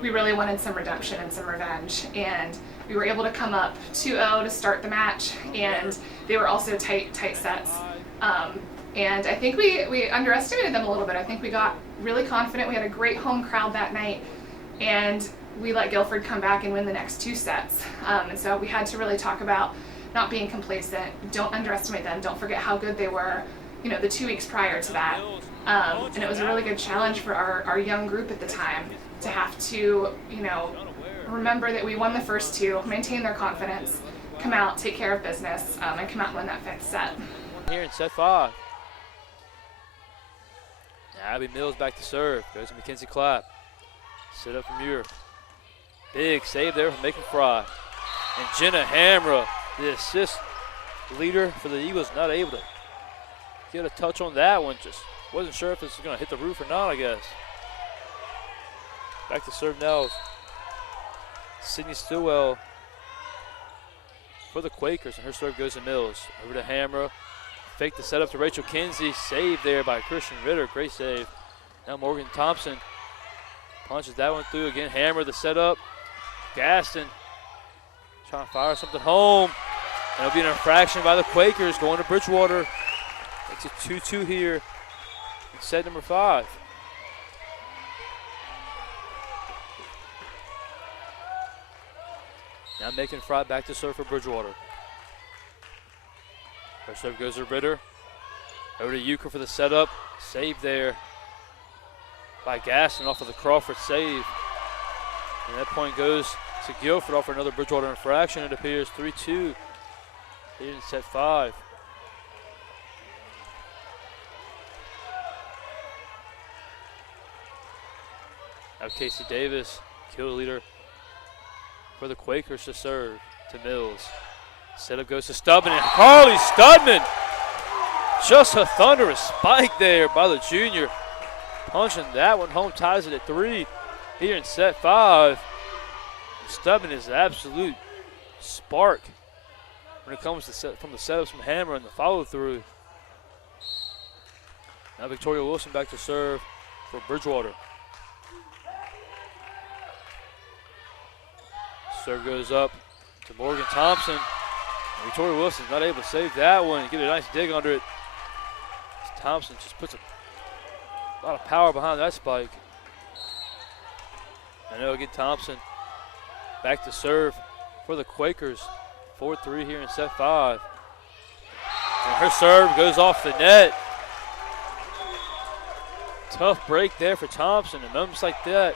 we really wanted some redemption and some revenge. And we were able to come up 2-0 to start the match, and they were also tight sets. And I think we underestimated them a little bit. I think we got really confident. We had a great home crowd that night, and we let Guilford come back and win the next 2 sets. And so we had to really talk about not being complacent. Don't underestimate them. Don't forget how good they were, the 2 weeks prior to that. And it was a really good challenge for our young group at the time to have to, remember that we won the first 2, maintain their confidence, come out, take care of business, and come out and win that 5th set. Here in set 5. Abby Mills back to serve. Goes to Mackenzie Clapp. Set up from Muir. Big save there from Macon Fry. And Jenna Hamra, the assist leader for the Eagles, not able to get a touch on that one. Just wasn't sure if this was going to hit the roof or not, I guess. Back to serve now. Sydney Stillwell for the Quakers, and her serve goes to Mills. Over to Hamra. Fake the setup to Rachel Kinsey. Save there by Christian Ritter. Great save. Now Morgan Thompson punches that one through. Again, Hammer the setup. Gaston trying to fire something home. And it'll be an infraction by the Quakers going to Bridgewater. Makes it 2-2 here in set number 5. Now making Fry back to serve for Bridgewater. First serve goes to Ritter. Over to Euchre for the setup. Save there by Gaston off of the Crawford save. And that point goes to Guilford off for another Bridgewater infraction. It appears 3-2 here in set 5. Now Casey Davis, kill leader for the Quakers to serve to Mills. Setup goes to Studman, and Carly Studman! Just a thunderous spike there by the junior. Punching that one home, ties it at 3 here in set 5. Studman is an absolute spark when it comes to from the setups from Hammer and the follow through. Now Victoria Wilson back to serve for Bridgewater. Serve goes up to Morgan Thompson. And Victoria Wilson's not able to save that one and get a nice dig under it. Thompson just puts a lot of power behind that spike. I know again Thompson back to serve for the Quakers. 4-3 here in set 5. And her serve goes off the net. Tough break there for Thompson. And moments like that,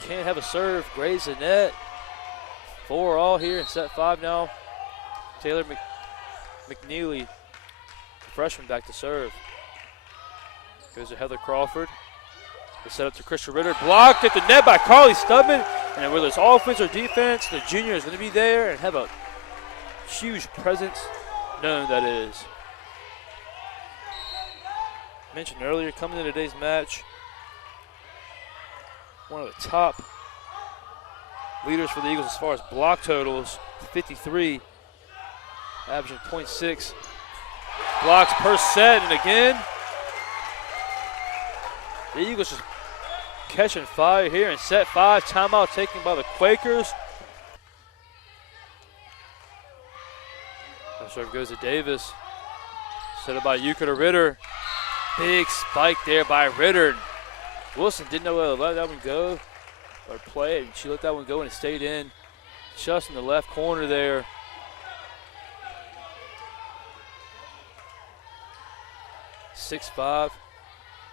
can't have a serve graze the net. 4 all here in set 5 now. Taylor McNeely, freshman, back to serve. Goes to Heather Crawford. The setup to Christian Ritter. Blocked at the net by Carly Studman. And whether it's offense or defense, the junior is going to be there and have a huge presence. Known that is. Mentioned earlier, coming into today's match, one of the top leaders for the Eagles as far as block totals, 53, averaging 0.6 blocks per set. And again, the Eagles just catching fire here in set 5. Timeout taken by the Quakers. That serve goes to Davis. Set up by Euchre to Ritter. Big spike there by Ritter. Wilson didn't know whether to let that one go or play it. She let that one go and it stayed in. Just in the left corner there. (6-5).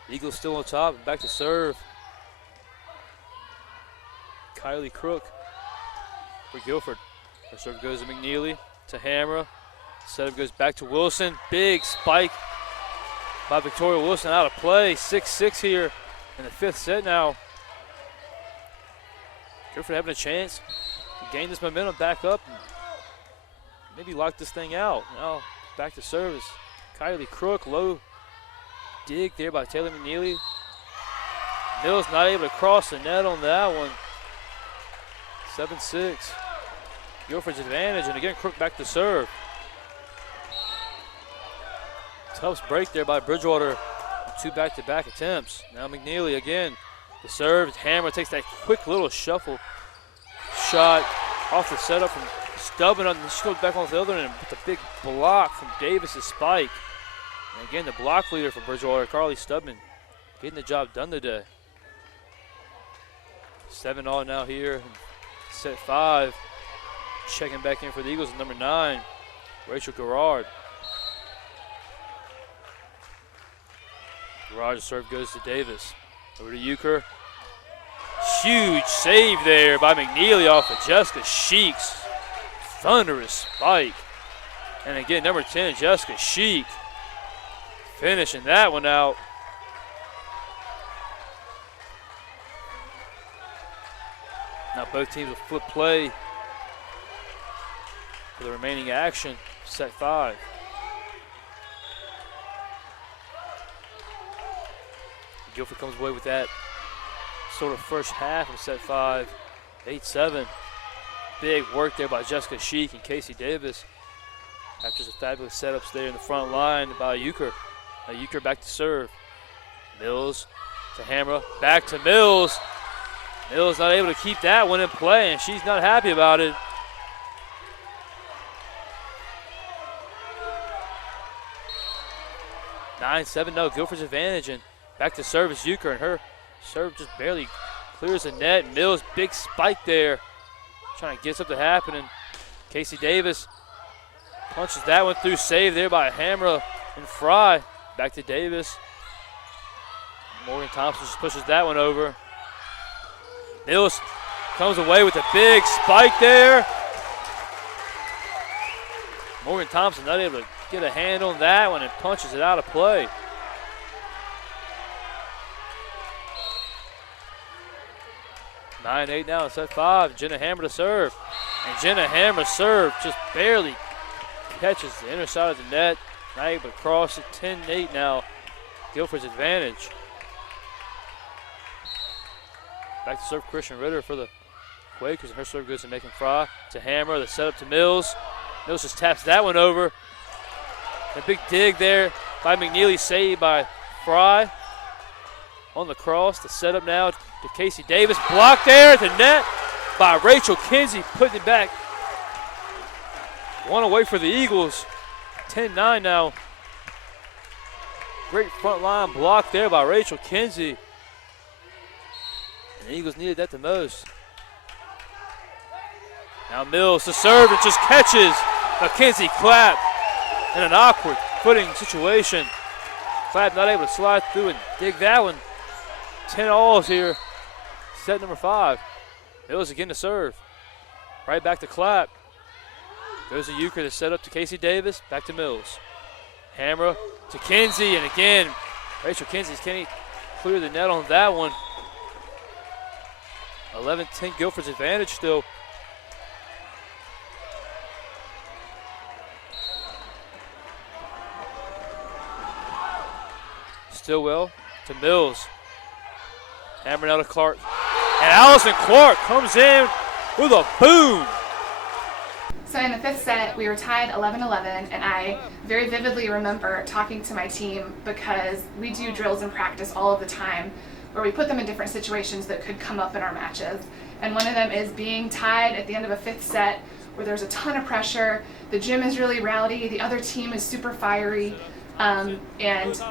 Eagles still on top and back to serve. Kylie Crook for Guilford. Her serve goes to McNeely, to Hamra. Setup goes back to Wilson. Big spike by Victoria Wilson, out of play. 6-6 here in the 5th set now. Guilford having a chance to gain this momentum back up and maybe lock this thing out. Now back to service. Kylie Crook, low dig there by Taylor McNeely. Mills not able to cross the net on that one. 7-6. Guilford's advantage, and again Crook back to serve. Tough break there by Bridgewater. 2 back-to-back attempts. Now McNeely again. The serve. Hammer takes that quick little shuffle shot off the setup from Studman. She goes back on the other end with a big block from Davis's spike. And again, the block leader for Bridgewater, Carly Studman, getting the job done today. 7 all now here in set 5. Checking back in for the Eagles, number 9, Rachel Garrard. Garrard's serve goes to Davis. Over to Euchre. Huge save there by McNeely off of Jessica Sheik's thunderous spike. And again, number 10, Jessica Sheik, finishing that one out. Now both teams will flip play for the remaining action, set 5. Guilford comes away with that sort of first half of set 5, 8-7. Big work there by Jessica Sheik and Casey Davis. After some fabulous setups there in the front line by Euchre. Now Euchre back to serve. Mills to Hamra, back to Mills. Mills not able to keep that one in play, and she's not happy about it. (9-7). No, Guilford's advantage, and back to service Euchre, and her serve just barely clears the net. Mills, big spike there. trying to get something happening. Casey Davis punches that one through, saved there by Hamra and Fry. Back to Davis. Morgan Thompson just pushes that one over. Mills comes away with a big spike there. Morgan Thompson not able to get a hand on that one and punches it out of play. Nine-8 now in set 5. Jenna Hammer to serve. And Jenna Hammer's serve just barely catches the inner side of the net. Not able to cross it. 10-8 now. Guilford's advantage. Back to serve Christian Ritter for the Quakers. Her serve goes to Macon Fry. To Hammer. The setup to Mills. Mills just taps that one over. A big dig there by McNeely, saved by Fry. On the cross, the setup now to Casey Davis. Blocked there at the net by Rachel Kinsey, putting it back. One away for the Eagles. 10-9 now. Great front line block there by Rachel Kinsey. And the Eagles needed that the most. Now Mills to serve and just catches a Kinsey Clapp in an awkward footing situation. Clapp not able to slide through and dig that one. 10-all here. Set number 5. Mills again to serve. Right back to Clapp. Goes to Euchre to set up to Casey Davis. Back to Mills. Hammer to Kinsey, and again, Rachel Kinsey's can't clear the net on that one. 11-10 Guilford's advantage still. Stillwell to Mills. Hammer now to Clark. And Allison Clark comes in with a boom. So in the 5th set, we were tied 11-11, and I very vividly remember talking to my team because we do drills in practice all of the time where we put them in different situations that could come up in our matches. And one of them is being tied at the end of a 5th set where there's a ton of pressure, the gym is really rowdy, the other team is super fiery, and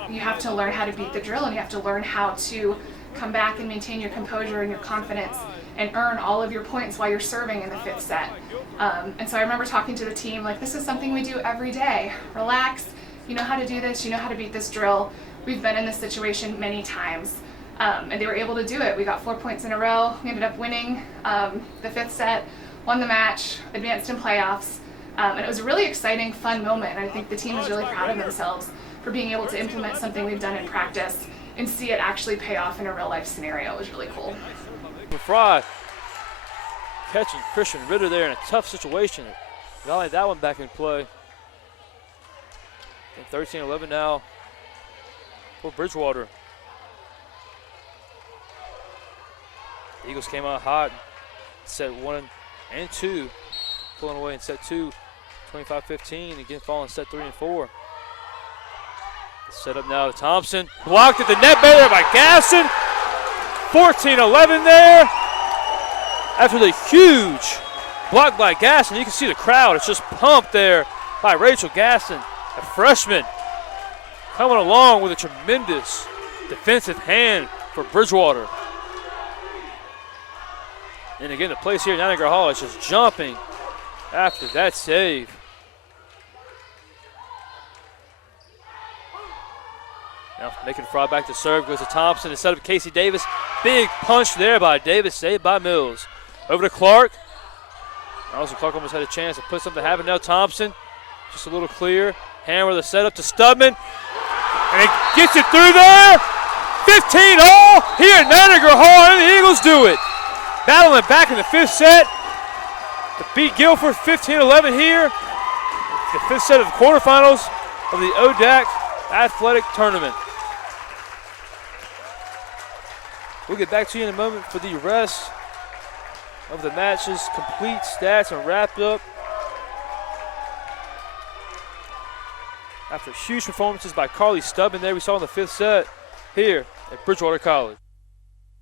you have to learn how to beat the drill, and you have to learn how to come back and maintain your composure and your confidence and earn all of your points while you're serving in the 5th set. And so I remember talking to the team, like, this is something we do every day. Relax, you know how to do this, you know how to beat this drill. We've been in this situation many times. And they were able to do it. We got 4 points in a row. We ended up winning the 5th set, won the match, advanced in playoffs. And it was a really exciting, fun moment. And I think the team is really proud of themselves for being able to implement something we've done in practice and see it actually pay off in a real life scenario. It was really cool. Fry catching Christian Ritter there in a tough situation. Rallying that one back in play. And 13-11 now for Bridgewater. The Eagles came out hot. Set 1 and 2. Pulling away in set 2. 25-15. Again falling set 3 and 4. Set up now to Thompson. Blocked at the net there by Gaston. 14-11 there. After the huge block by Gaston, you can see the crowd. It's just pumped there by Rachel Gaston, a freshman, coming along with a tremendous defensive hand for Bridgewater. And again, the place here at Niagara Hall is just jumping after that save. Now making Fry back to serve, goes to Thompson instead of Casey Davis. Big punch there by Davis, saved by Mills. Over to Clark. Also Clark almost had a chance to put something happen. Now Thompson, just a little clear. Hammer the setup to Stubman. And it gets it through there. 15-all here at Niagara Hall, and the Eagles do it. Battling back in the 5th set to beat Guilford 15-11 here. The 5th set of the quarterfinals of the ODAC Athletic Tournament. We'll get back to you in a moment for the rest of the matches, complete stats, and wrapped up. After huge performances by Carly Stubman there we saw in the 5th set here at Bridgewater College.